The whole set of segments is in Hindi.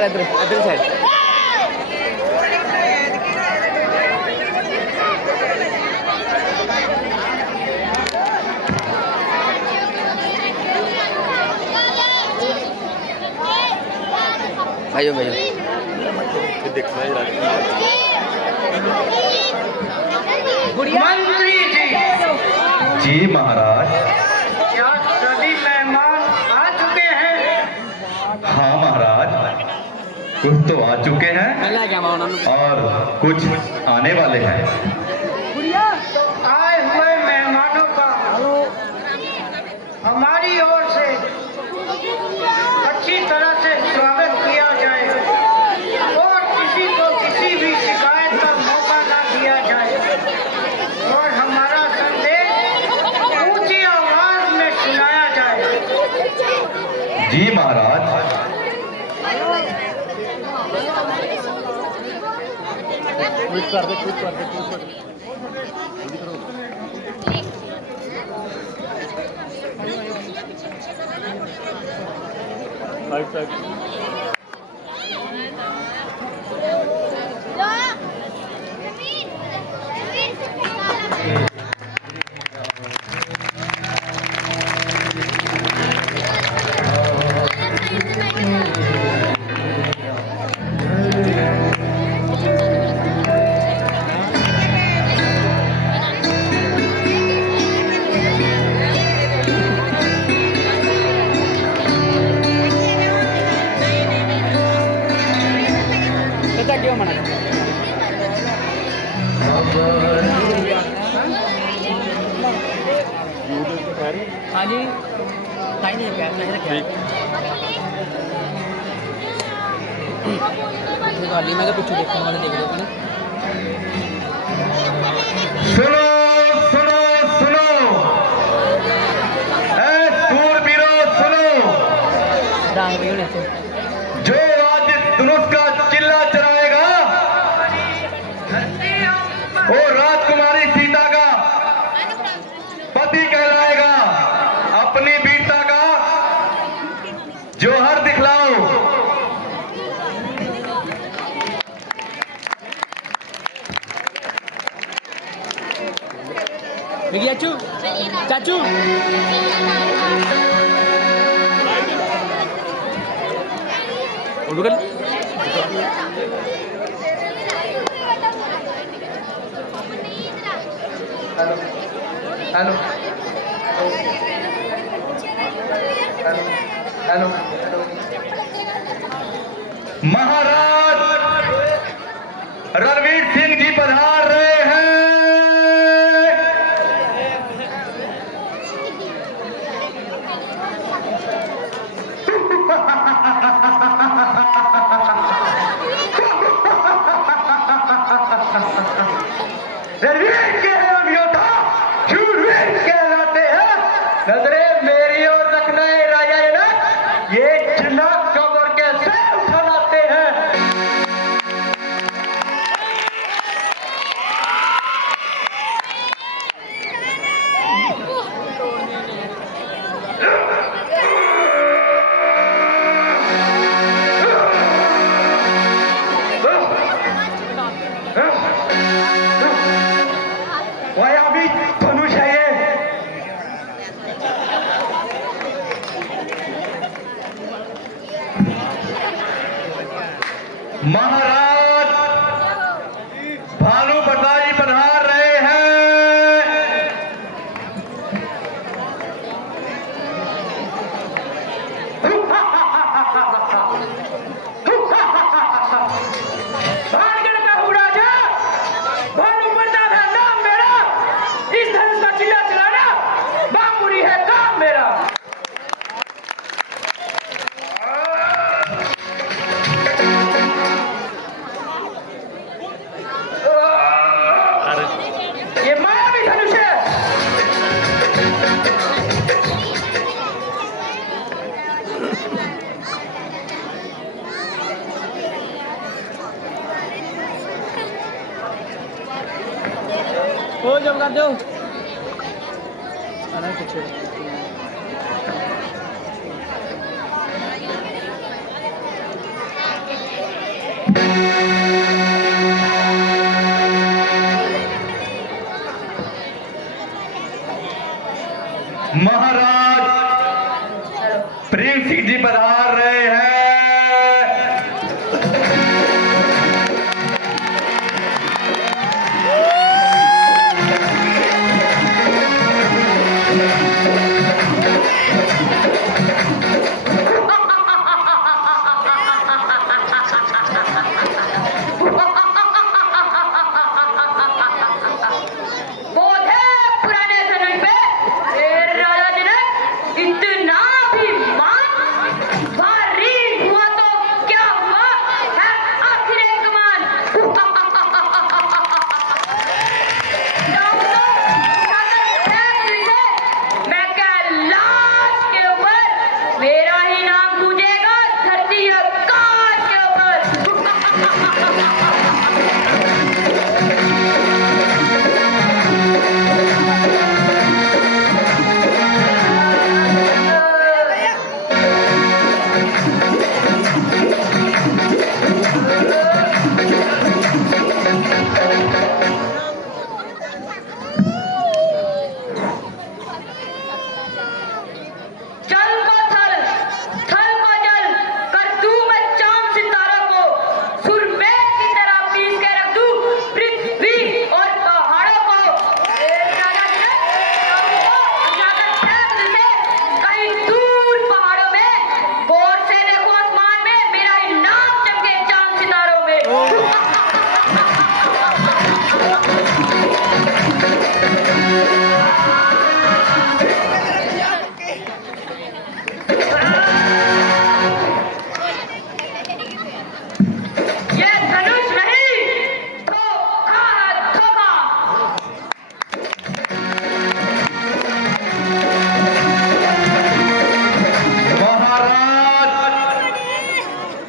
कर इधर इधर साइड भाइयों भाइयों मंत्री जी। जी महाराज। क्या सभी मेहमान आ चुके हैं? हाँ महाराज, कुछ तो आ चुके हैं और कुछ आने वाले हैं। तो आए हुए मेहमानों का हमारी ओर से अच्छी तरह से स्वागत किया जाए और किसी को किसी भी शिकायत का मौका ना दिया जाए और हमारा संदेश ऊंची आवाज में सुनाया जाए। जी महाराज। क्यों मना हाँ जी टाइम नहीं क्या मैं तो कुछ देखने वाले देख रहे सुनो सुनो सुनो, ऐ सूरबीरों सुनो, जो आज धनुष का चिल्ला चलाएगा वो राजकुमारी सीता का पति कहलाएगा। अपनी वीरता का जौहर दिखलाओ। चाचू चाचू उड़गल हेलो हेलो महाराज रणवीर सिंह जी पधार रहे हैं। रणवीर के नाम योद्धा शूरवीर कहलाते हैं। नजरें मेरी ओर रखना है राजा जनक, ये जिन्नात कब्र के सर उठाते हैं। मायावी धनुष है ये। महाराज भानु प्रताप पधार रहे हैं। भानगढ़ का हूँ राजा, भानु प्रताप है नाम मेरा। इस धनुष का चिल्ला चलाना बामुरी है काम मेरा। ये मायावी धनुष है। हो जब कर दो अरे कुछ महाराज प्रेम सिंह जी पधार रहे हैं।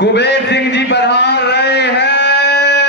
कुबेर सिंह जी पधार रहे हैं।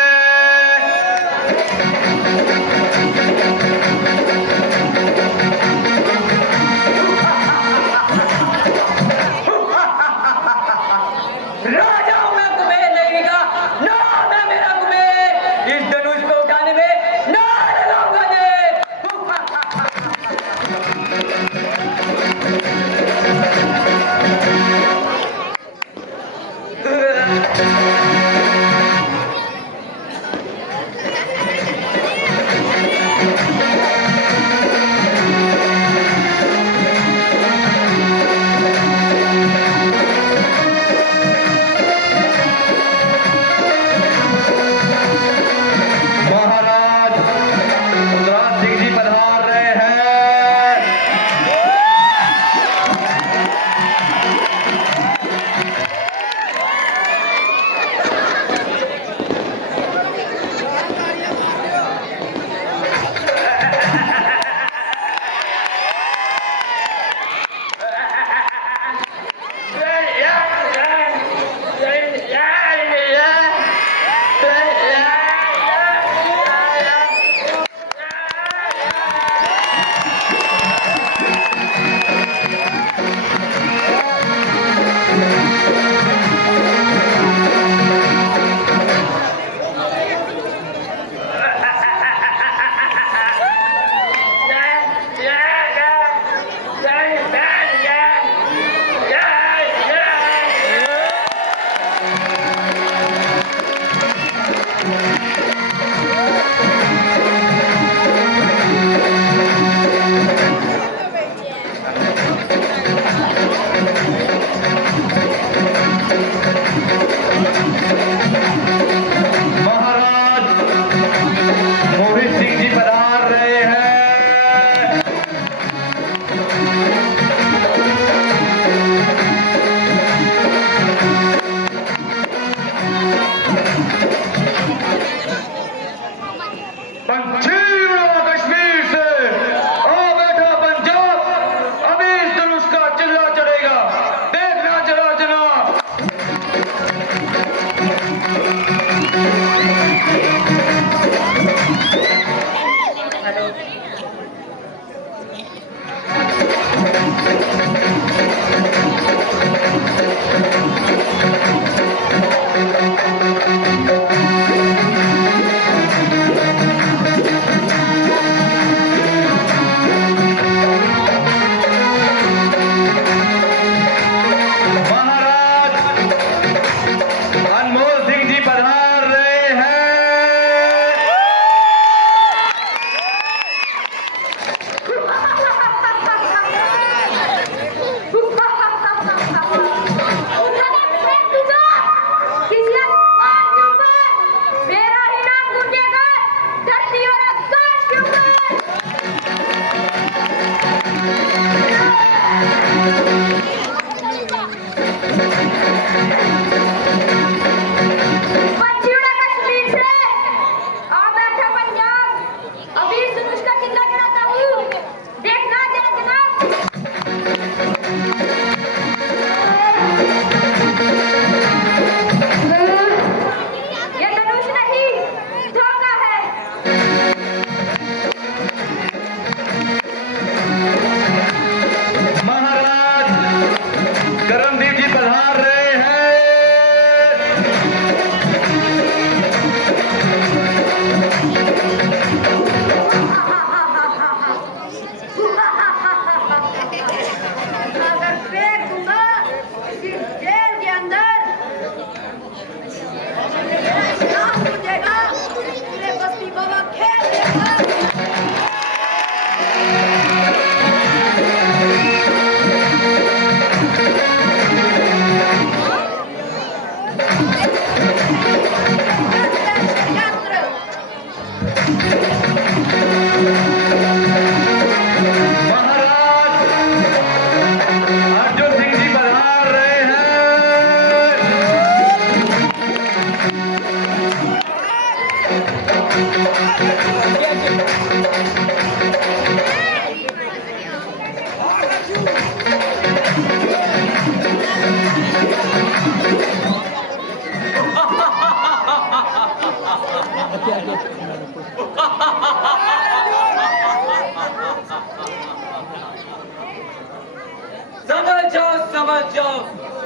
समझ जाओ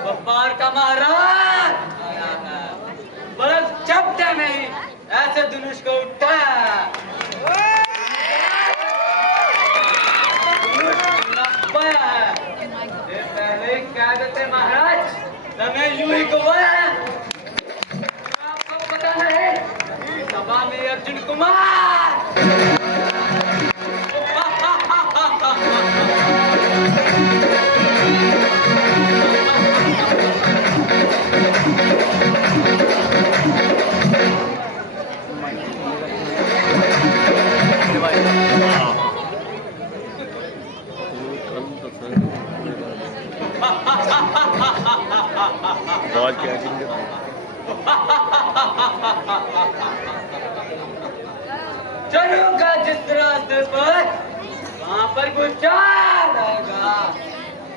व्यापार का महाराज बरस चपटे नहीं ऐसे धनुष को उठाया ये पहले ही कह देते महाराज तुम्हें यूं ही घुमाया आपको पता नहीं सभा में अर्जुन कुमार चलूंगा जिस रास्ते पर वहां पर गुजार आएगा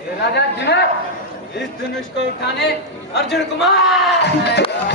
ये राजा जनक इस धनुष को उठाने अर्जुन कुमार आएगा।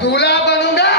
दूल्हा बनूंगा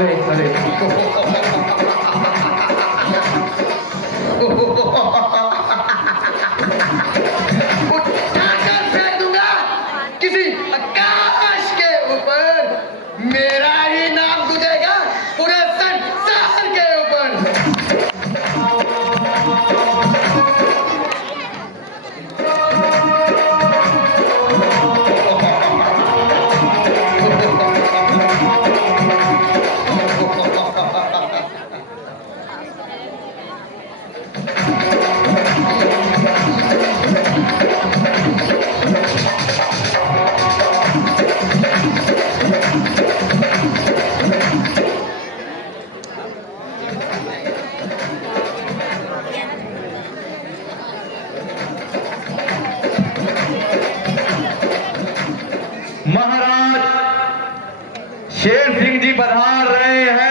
हले हले उठाकर फेंक दूंगा किसी आकाश के ऊपर, मेरा ही नाम गुजेगा पूरे संसार के ऊपर। महाराज शेर सिंह जी पधार रहे हैं।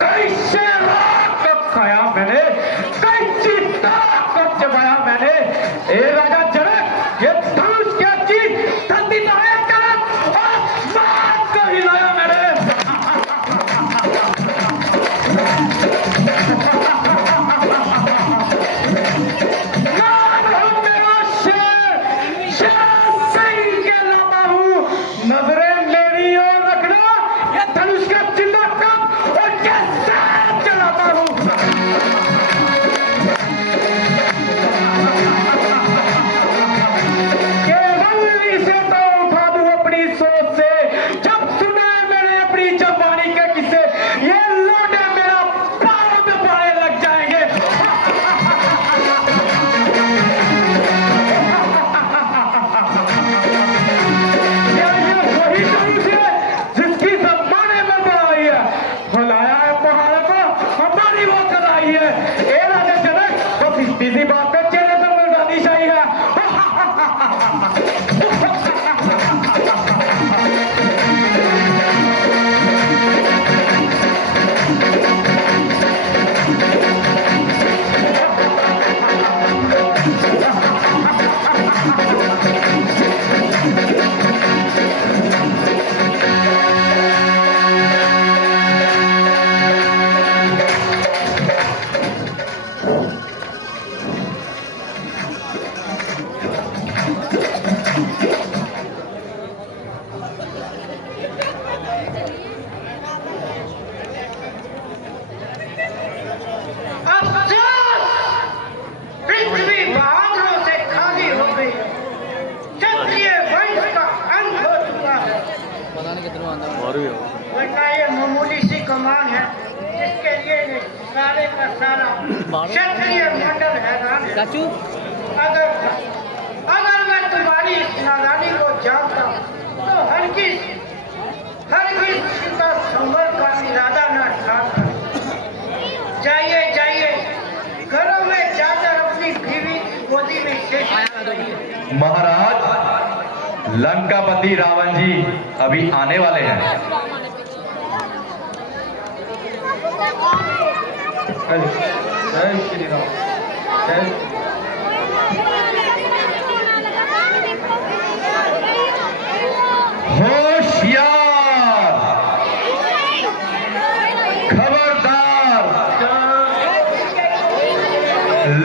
कैसे रात खाया मैंने, कैसी ताकत जमाया मैंने। ए राजा जनक, ये धनुष क्या चीज, धरती तो है कलम, आसमान को हिलाया मैंने। नाम हो मेरा शेर, शेर सिंह के लामा हूँ। नजरें मेरी ओर रखना, ये धनुष का चिन्ह कब और कैसे चलाता हूँ। केवल इसे तो उठा दूं अपनी सोच से, जब सुने मैंने अपनी जवानी के किस्से, ये लौटे मेरा पाँव में पाने लग जाएंगे। क्या ये वही धनुष है जिसकी जमाने में बढ़ाई है, फैलाया है पहाड़ों को, हमारी वो कराई है। ए राजा जनक, तो किसी बात पे चेहरे पर मुर्दानी शाही है। अफसोस, पृथ्वी बहादुरों से खाली हो गई। क्षत्रिय वंश का अंत हो चुका है। वरना ये मामूली सी कमान है जिसके लिए सारे का सारा क्षत्रिय मंडल हैरान है। अगर मैं तुम्हारी इस नादानी को जानता तो हरगिज का संवर का इरादा न ठानता। जाइए जाइए, घरों में जाकर अपनी बीवी की गोदी में शेष कराइए। महाराज, लंकापति रावण जी अभी आने वाले हैं। जय श्री राम। जय होशियार, खबरदार,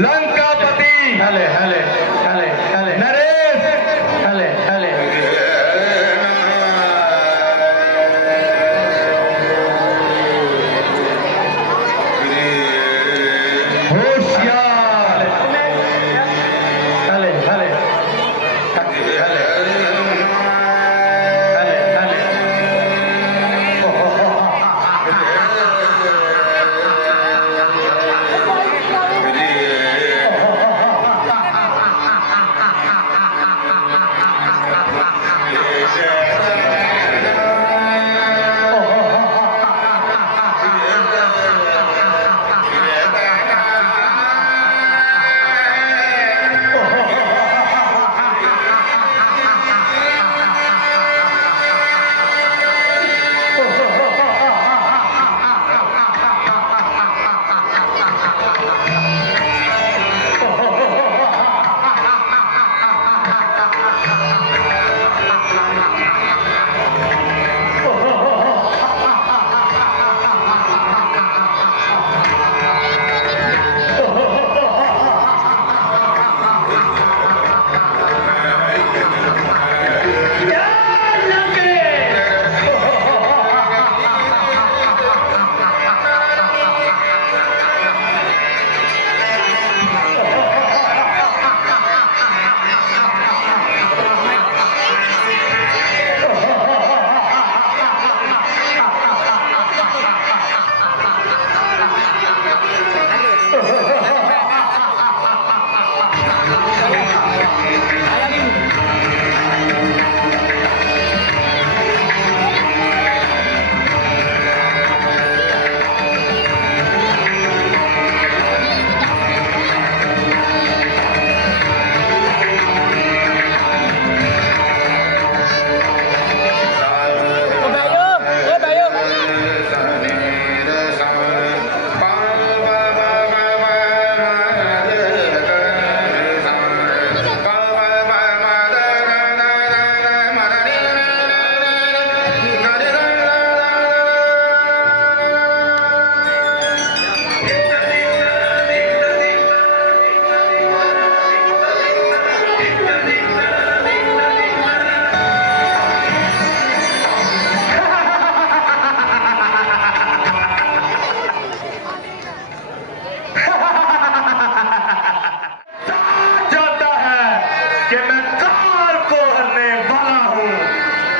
लंकापति, हले हले हले हले, नरेश, हले हले, होशियार,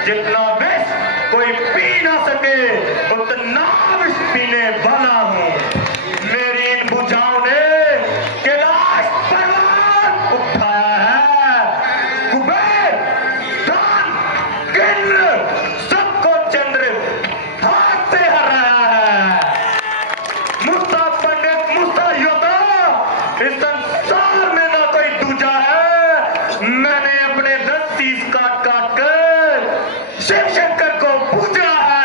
जितना विष कोई पी ना सके उतना विष पीने वाला हूँ। मेरी इन भुजाओं ने कैलाश पर्वत उठाया है। कुबेर, दान, इंद्र सबको चंद्र हाथ से हराया है। मुस्ता पंडित, मुस्ता योद्धा, इस संसार में ना कोई दूजा है। मैंने अपने 10 शीश काट काट कर शिव शंकर को पूजा है।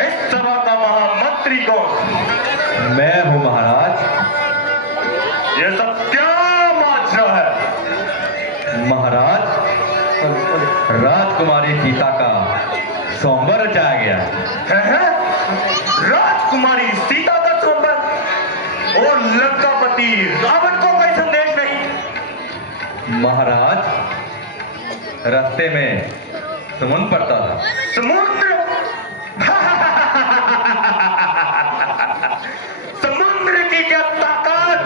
इस सभा का महामंत्री कौन? मैं हूं महाराज। ये सब क्या माजरा है? महाराज, राजकुमारी सीता का स्वयंवर रचाया गया है? राजकुमारी सीता का स्वयंवर और लंकापति रावण को कोई संदेश नहीं? महाराज, रास्ते में समुद्र पड़ता था। समुद्र? समुद्र की क्या ताकत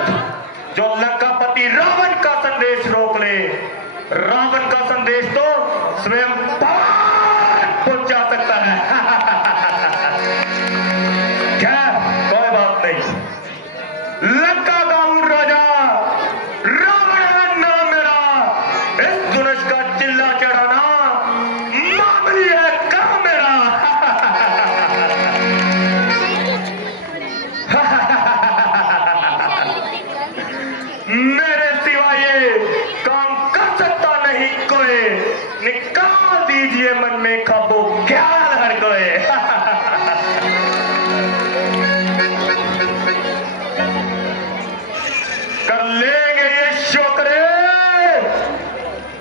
जो लंकापति रावण का संदेश रोक ले। रावण का संदेश तो स्वयं पहुंचा सकता है। क्या, कोई बात नहीं। लंका का हूं राजा, रावण है नाम मेरा। इस धनुष का चिल्ला चढ़ाना मामूली है काम मेरा। मेरे सिवा ये काम कर सकता नहीं कोई। निकाल दीजिए मन में खबो ख्याल हर कोई। कर लेंगे ये शोकरे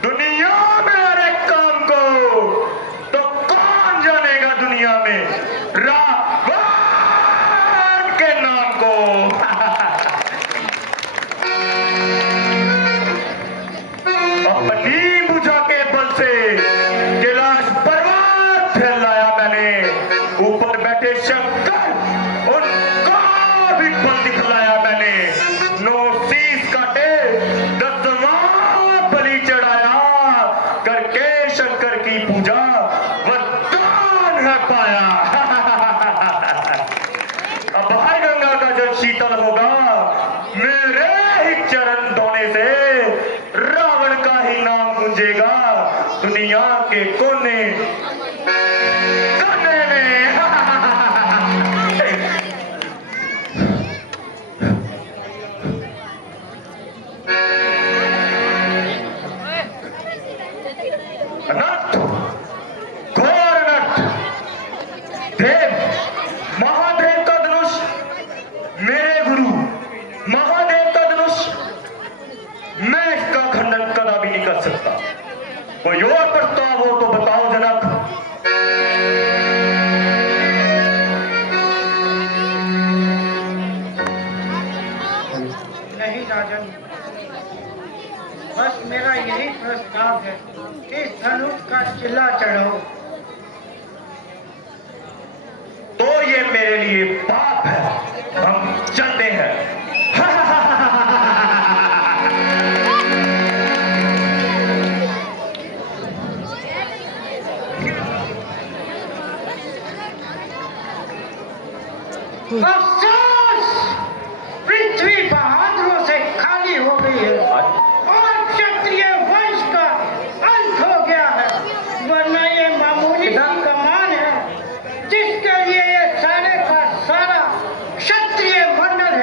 दुनिया में हर एक काम को। तो कौन जानेगा दुनिया में रावण के नाम को। अपनी भुजा के बल से कैलाश पर्वत फैलाया मैंने। ऊपर बैठे शंकर उनका भी बल दिखलाया मैंने। 9 शीश काटे 10वां बलि चढ़ाया। करके शंकर की पूजा वरदान है पाया। अब हर गंगा का जल शीतल होगा मेरे ही चरण धोने से। रावण का ही नाम गूंजेगा दुनिया के कोने कोने में। अनर्थ, घोर अनर्थ। देव, महादेव का धनुष, मेरे गुरु महादेव का धनुष, मैं इसका खंडन कदा भी नहीं कर सकता। कोई और प्रस्ताव हो तो बताओ जनक। नहीं राजन, बस मेरा यही प्रस्ताव है कि इस धनुष का चिल्ला चढ़ाओ। तो ये मेरे लिए पाप है। हम चलते हैं। अफसोस, पृथ्वी बहादुरों से खाली हो गई है और क्षत्रिय वंश का अंत हो गया है। वरना ये मामूली सी कमान है जिसके लिए ये सारे का सारा क्षत्रिय मंडल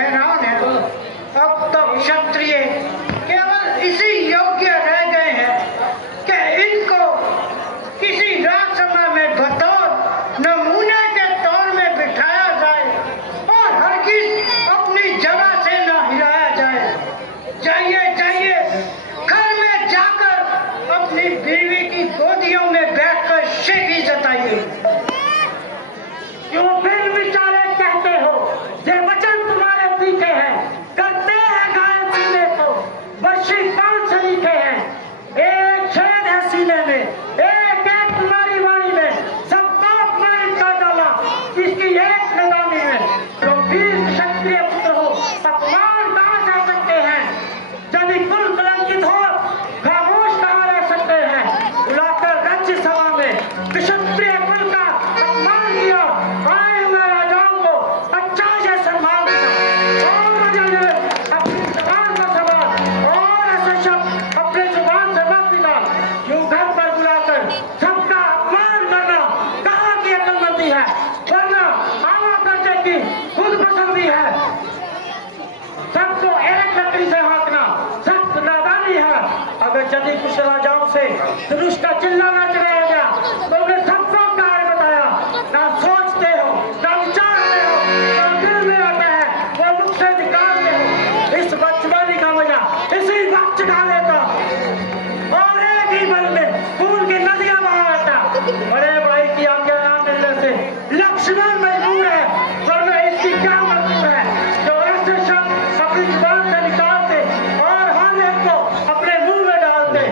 सबको एक लकड़ी से हाथना सख्त नादानी है। अगर यदि कुछ राजाओं से धनुष का चिल्लाना चलाया गया तो उन्हें सबको कार्य बताया। ना सोचते हो, ना विचारते हो, ना दिल में आता है वो मुख से निकालते हो। इस बचपनी का मजा इसी वक्त चढ़ा लेता और एक ही पल में खून की नदियां बहा देता। बड़े भाई की आज्ञा ना मिलने से लक्ष्मण मजबूर है, वरना इसकी क्या मजबूर है जो ऐसे शब्द अपनी जुबान से निकालते और हर एक को अपने मुंह में डालते।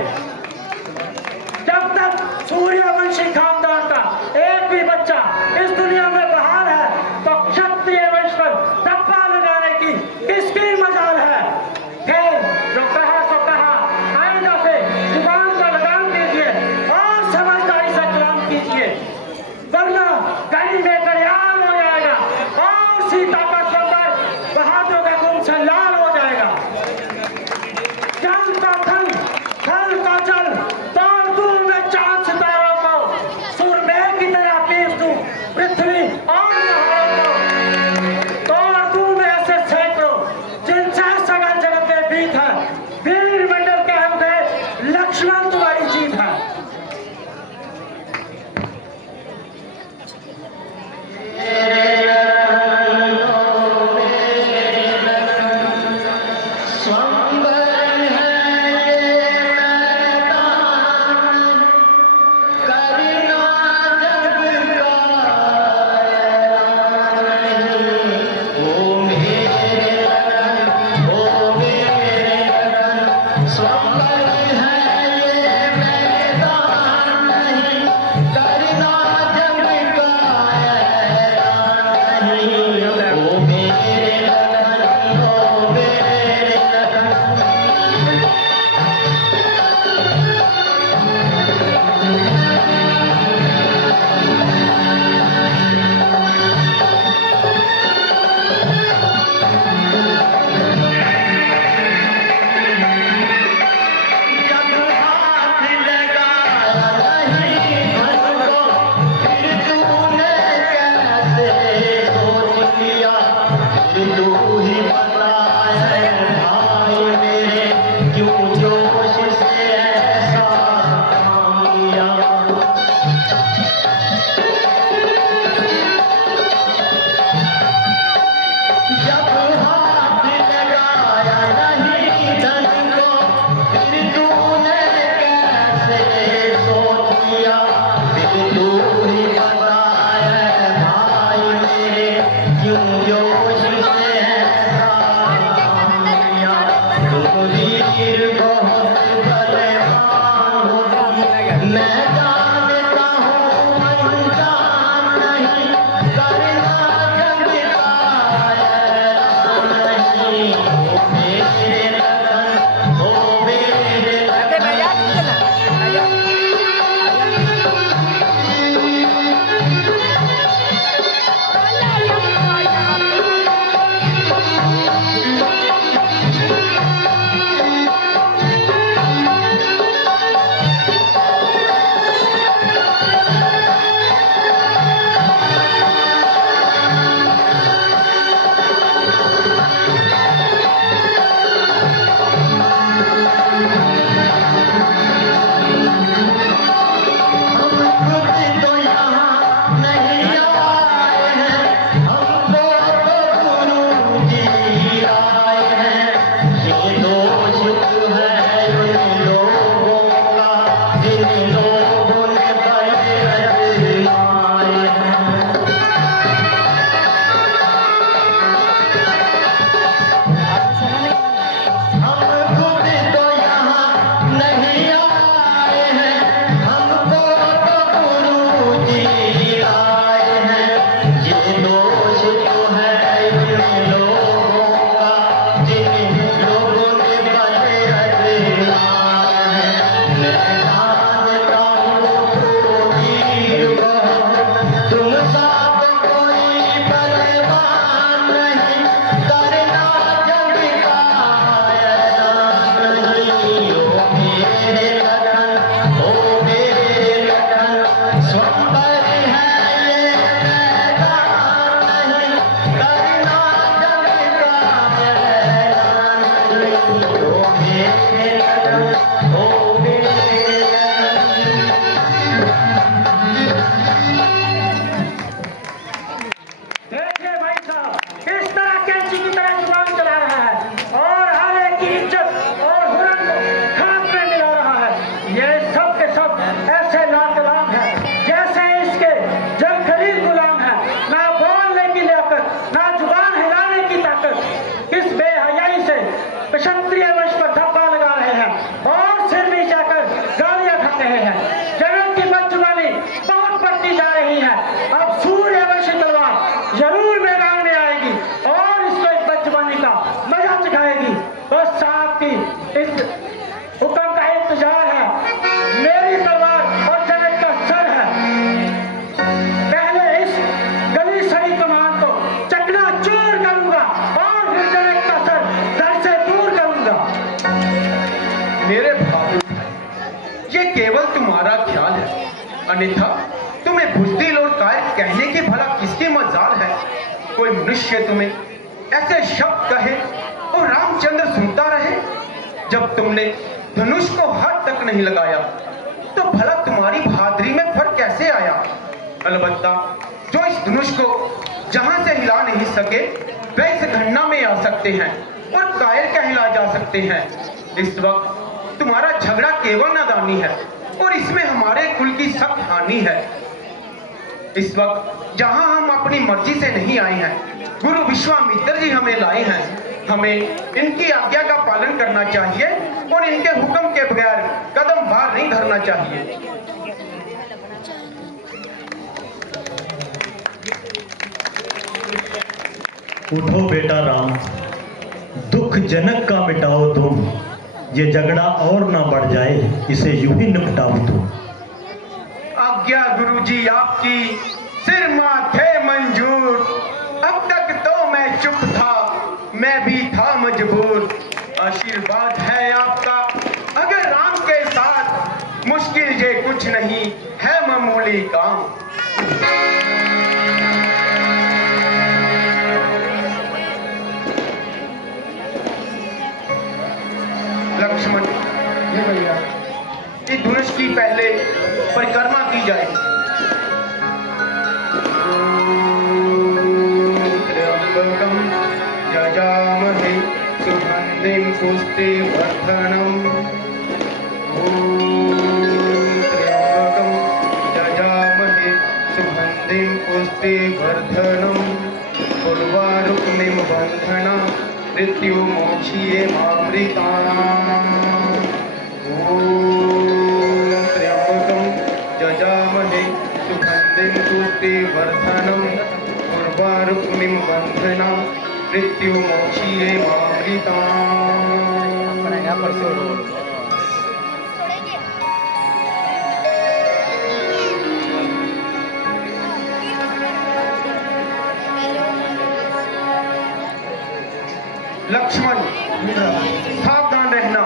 जब तक सूर्यवंशी खानदान का एक भी बच्चा इस दुनिया में बहाल है तो क्षत्रिय वंश पर धब्बा लगाने की किसकी मजाल है। फिर जो कहा सो कहा, आइंदा से जुबान को लगाम दीजिए और समझदारी से कलाम कीजिए, वरना कहीं में दरियाल हो जाएगा और सीता का सौंदर्य बहादुर का खून से लाल हो जाएगा। जल का थल, थल का जल, तोड़ दूं मैं चांद सितारों को, सुरमे की तरह पीस दूं पृथ्वी और पहाड़ों को। तोड़ दूं मैं ऐसे सैकड़ों जिनसे सगल जगत में बीत है। वीर मंडल के हमसे लक्ष्मण तुम्हारी जीत है। क्षत्रिय वंश पर धब्बा लगा रहे हैं और सिर में जाकर गालियां खा रहे हैं। जगत की बदजुबानी बहुत बढ़ती जा रही है। अब सूर्य वंश तलवार जरूर मैदान में आएगी और इसको इस बदजुबानी का मजा चखाएगी। बस साहब की इस हुक्म का इंतजार है। मेरी तलवार और जगत का सर है। पहले इस गली सड़ी कमान को चकनाचूर करूंगा और फिर जगत का सर दर से दूर करूंगा। मेरे भाई, ये केवल तुम्हारा ख्याल है, अन्यथा तुम्हें बुज़दिल और कायर कहने की भला किसकी मजाल है? कोई मनुष्य तुम्हें ऐसे शब्द कहे और रामचंद्र सुनता रहे? जब तुमने धनुष को हाथ तक नहीं लगाया तो भला तुम्हारी बहादुरी में फर्क कैसे आया? अलबत्ता जो इस धनुष को जहां से हिला नहीं सके वे इस घटना में आ सकते हैं और कायर कहला जा सकते हैं। इस वक्त तुम्हारा झगड़ा केवल नादानी है और इसमें हमारे कुल की सख्त हानि है। इस वक्त जहां हम अपनी मर्जी से नहीं आए हैं, गुरु विश्वामित्र जी हमें लाए हैं। हमें इनकी आज्ञा का पालन करना चाहिए और इनके हुक्म के बगैर कदम बाहर नहीं धरना चाहिए। उठो बेटा राम, दुख जनक का मिटाओ तुम। ये झगड़ा और ना बढ़ जाए, इसे यूं ही निपटाओ तुम। आज्ञा गुरुजी आपकी, सिर माथे मंजूर। अब तक तो मैं चुप था, मैं भी था मजबूर। आशीर्वाद है आपका अगर राम के साथ, मुश्किल ये कुछ नहीं है मामूली काम। लक्ष्मण, ये भैया, इस धनुष की पहले परिक्रमा की जाए। त्र्यंबकं यजामहे सुगंधिं पुष्टिवर्धनम्। त्र्यंबकं यजामहे सुगंधिं पुष्टिवर्धनम्। उर्वारुकमिव बन्धना मृत्युमोक्षीये मामृताम्। त्र्यंबकं यजामहे सुगंधिं पुष्टिवर्धनम्। उर्वारुकमिव बन्धना मृत्युमोक्षीये मामृताम्। लक्ष्मण, सावधान रहना।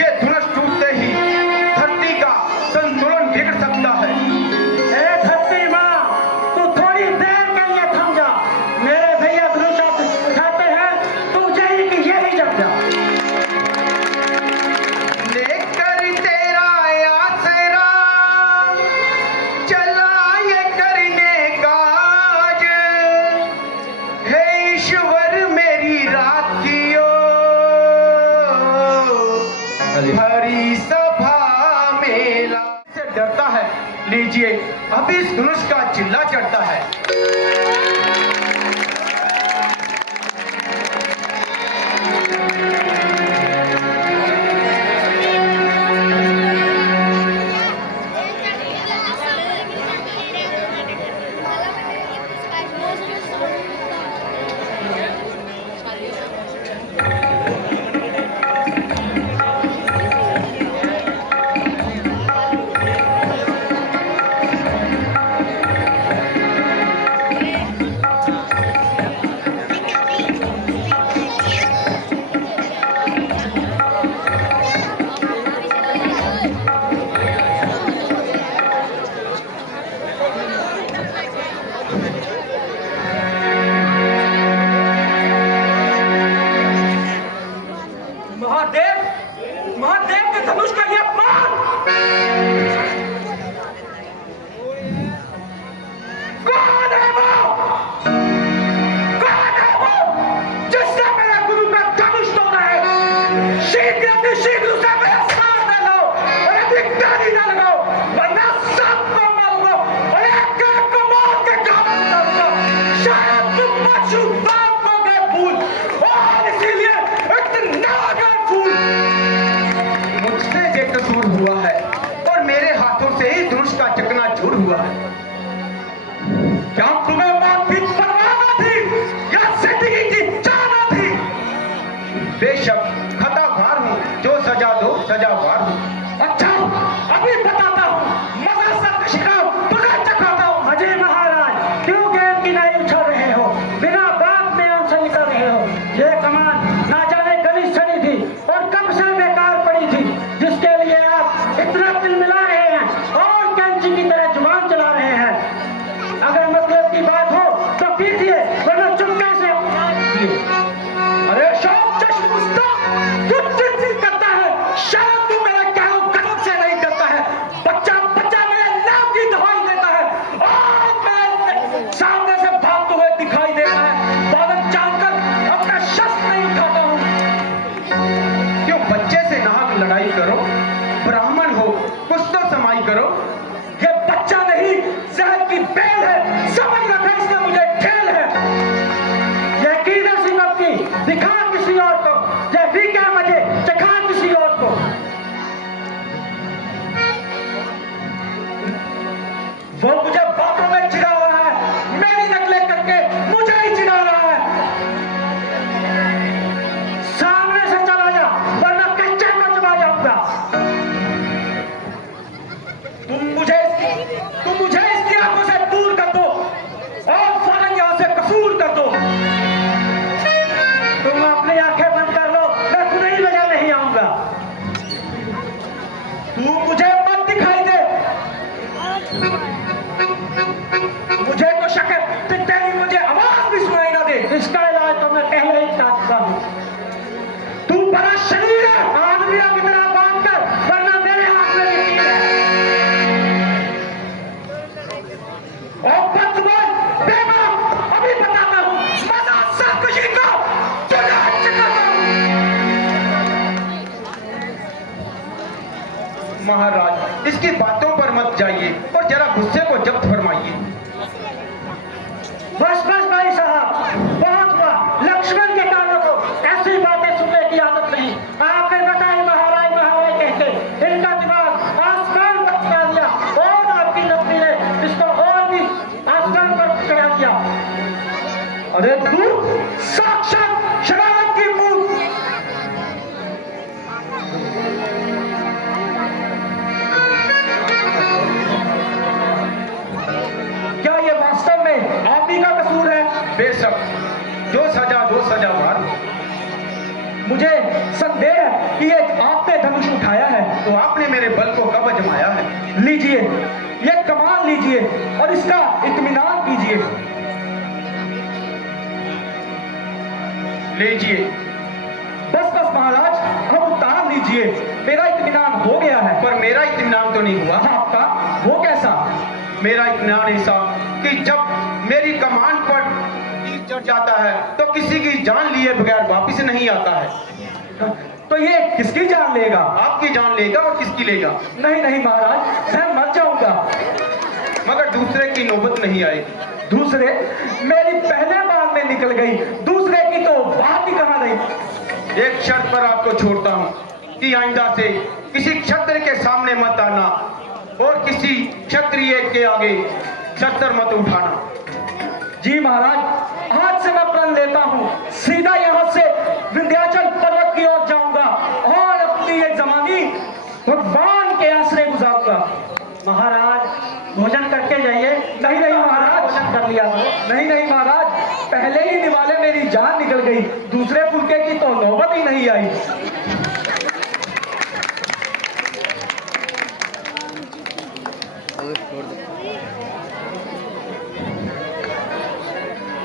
ये धनुष टूटते ही धरती का संतुलन बिगड़ सकता है। ए धरती माँ, तू थोड़ी देर के लिए थम जा। मेरे भैया धनुष उठाते हैं, तू यही कि यही जम जा। लेकर तेरा आसरा चला ये करने काज। हे ईश्वर मेरी राखियो, हरी सभा मेला से डरता है। लीजिए, अब इस धनुष का चिल्ला चढ़ता है। शायद तुम बच्चों बाप को गए भूल और इसीलिए इतना भलाई करो, ब्राह्मण हो कुछ तो समाई करो। ये बच्चा नहीं, जहर की बेल है, समझ रखा इसने मुझे खेल है। यह कीड़े सिंगम की दिखा किसी और को, यह भी क्या मजे चखा किसी और को। वो मुझे बातों में चिढ़ा रहा है, मेरी नकलें करके मुझे ही चिढ़ा रहा है। सामने से चला जा वरना कच्चे में चबा जाऊंगा। तुम मुझे इसकी आंखों से दूर कर दो और फौरन यहां से कसूर कर दो। तुम अपनी आंखें बंद कर लो, मैं खुद ही वजह नहीं आऊंगा। तू मुझे मत दिखाई दे, मुझे तो शक है कि तेरी मुझे आवाज भी सुनाई ना दे। इसका इलाज तो मैं पहले ही चाहता हूँ। तू बड़ा शरीर है, आदमियों की तरह बात कर वरना मेरे हाथ में ये तीर है। और बदजुबान बेबाक, अभी बताता हूँ मजा सरकशी को चुरा चुकाता हूँ। महाराज इसकी बातों पर मत जाइए और जरा गुस्से को जब्त फरमाइए। बस बस भाई साहब, बहुत हुआ। लक्ष्मण के कानों को ऐसी बातें सुनने की आदत नहीं। आपने बताई महाराज महाराज कहते इनका दिमाग आसमान पर चढ़ा दिया और आपकी नौकरी ने इसको और भी आसमान पर चढ़ा दिया। अरे तू साक्षात शरारत की मूर्ख। क्या ये वास्तव में आप ही का कसूर है? बेशक जो सजा मार। मुझे संदेह है कि ये आपने धनुष उठाया है। तो आपने मेरे बल को कब अजमाया है? लीजिए ये कमान लीजिए और इसका इत्मीनान कीजिए। लीजिए। बस बस महाराज, अब उतार लीजिए, मेरा इत्मीनान हो गया है। पर मेरा इत्मीनान तो नहीं हुआ। आपका वो कैसा? मेरा इत्मीनान ऐसा कि जब मेरी कमान पर तीर चढ़ जाता है तो किसी की जान लिए बगैर वापस नहीं आता है। तो ये किसकी जान लेगा? आपकी जान लेगा और किसकी लेगा? नहीं नहीं महाराज, मैं मर जाऊंगा। मगर दूसरे की नौबत नहीं आएगी। दूसरे? मेरी पहले बार में निकल गई, दूसरे की तो बात ही कहाँ रही। एक शर्त पर आपको छोड़ता हूँ कि आइंदा से किसी क्षत्रिय के सामने मत आना और किसी क्षत्रिय के आगे शस्त्र मत उठाना। जी महाराज, आज से मैं प्रण लेता हूँ, सीधा यहाँ से विंध्याचल पर्वत की ओर जाऊंगा और अपनी ये जमानी भगवान के आश्रय गुजारूंगा। महाराज भोजन करके जाइए। नहीं नहीं महाराज, भोजन कर लिया करो। नहीं नहीं महाराज, पहले ही निवाले मेरी जान निकल गई, दूसरे फुलके की तो नौबत ही नहीं आई।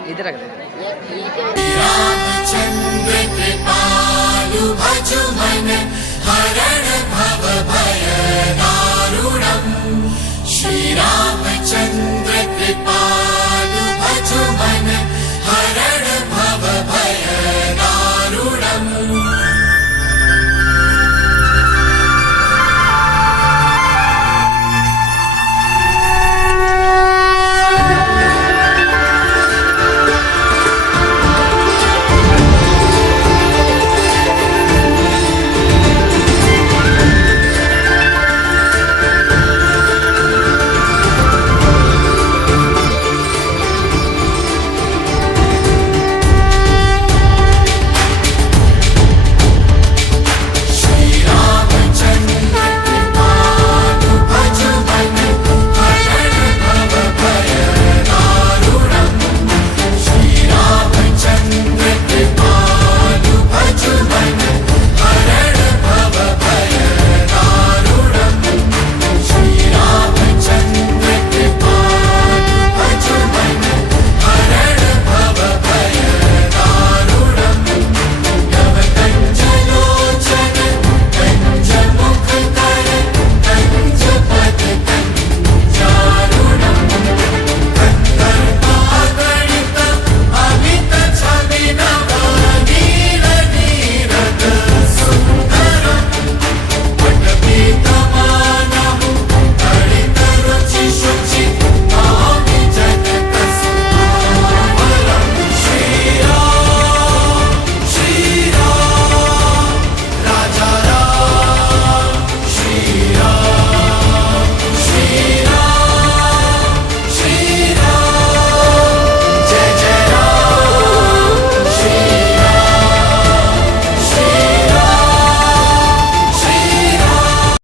इधर रख दे।